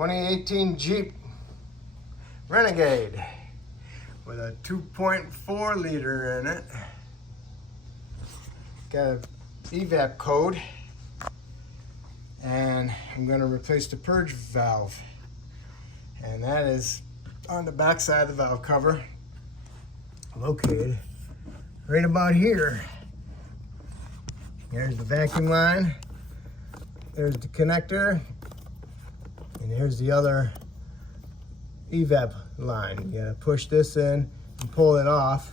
2018 Jeep Renegade with a 2.4 liter in it. Got a Evap code, and I'm going to replace the Purge valve, and that is on the back side of the valve cover, located right about here. There's the vacuum line, there's the connector, and here's the other Evap line. You gotta push this in and pull it off,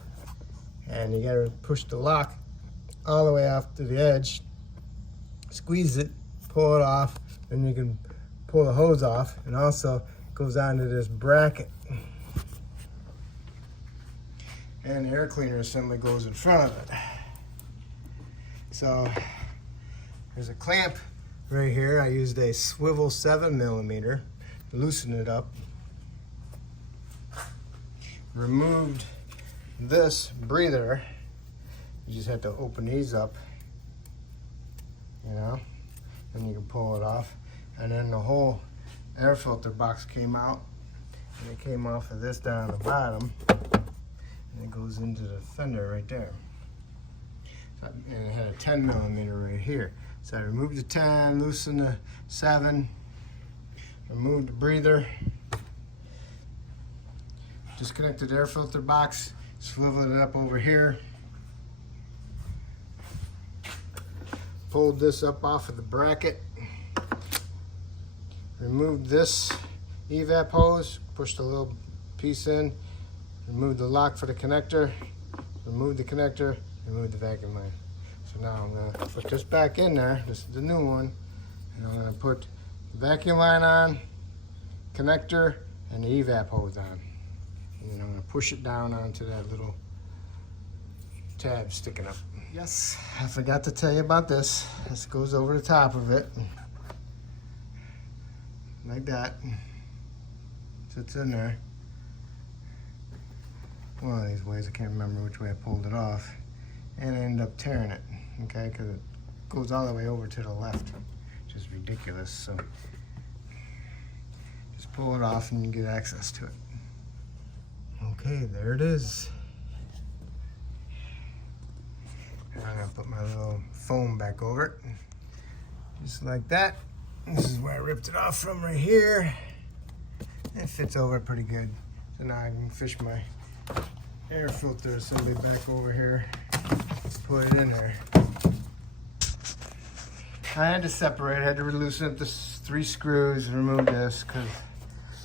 and you gotta push the lock all the way off to the edge, squeeze it, pull it off, then you can pull the hose off, and also it goes onto this bracket. And the air cleaner assembly goes in front of it. So there's a clamp right here. I used a swivel 7mm to loosen it up. Removed this breather. You just have to open these up, you know, and you can pull it off. And then the whole air filter box came out, and it came off of this down the bottom, and it goes into the fender right there. And it had a 10mm right here. So I removed the 10, loosened the 7, removed the breather, disconnected the air filter box, swiveled it up over here, pulled this up off of the bracket, removed this Evap hose, pushed a little piece in, removed the lock for the connector, removed the connector, remove the vacuum line. So now I'm going to put this back in there. This is the new one. And I'm going to put the vacuum line on, connector, and the Evap hose on. And then I'm going to push it down onto that little tab sticking up. Yes, I forgot to tell you about this. This goes over the top of it. Like that. Sits in there. One of these ways, I can't remember which way I pulled it off. And I ended up tearing it, okay, because it goes all the way over to the left, which is ridiculous. So just pull it off and you get access to it. Okay, there it is. And I'm gonna put my little foam back over it, just like that. This is where I ripped it off from right here. It fits over pretty good. So now I can fish my air filter assembly back over here. Put it in there. I had to separate. I had to loosen up the 3 screws and remove this because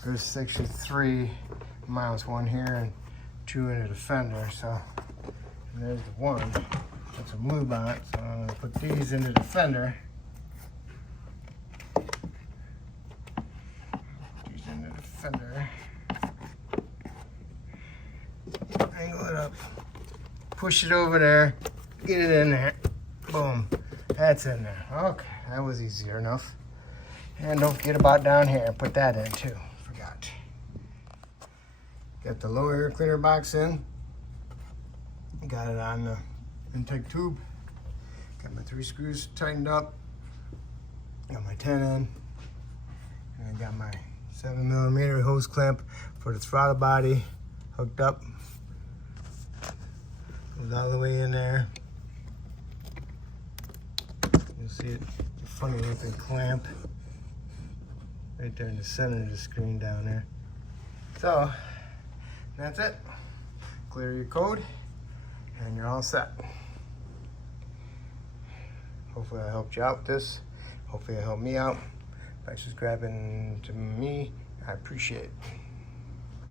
there's actually 3 mounts, 1 here and 2 into the fender. So and there's the one. That's a blue mount. So I'm gonna put these into the fender. These into the fender. Angle it up. Push it over there. Get it in there. Boom. That's in there. Okay, that was easier enough. And don't forget about down here. Put that in too. Forgot. Got the lower air cleaner box in. Got it on the intake tube. Got my 3 screws tightened up. Got my 10 in. And I got my 7mm hose clamp for the throttle body hooked up. Goes all the way in there. You'll see it, a funny looking clamp right there in the center of the screen down there. So that's it. Clear your code and you're all set. Hopefully I helped you out with this. Hopefully it helped me out. By subscribing to me, I appreciate it.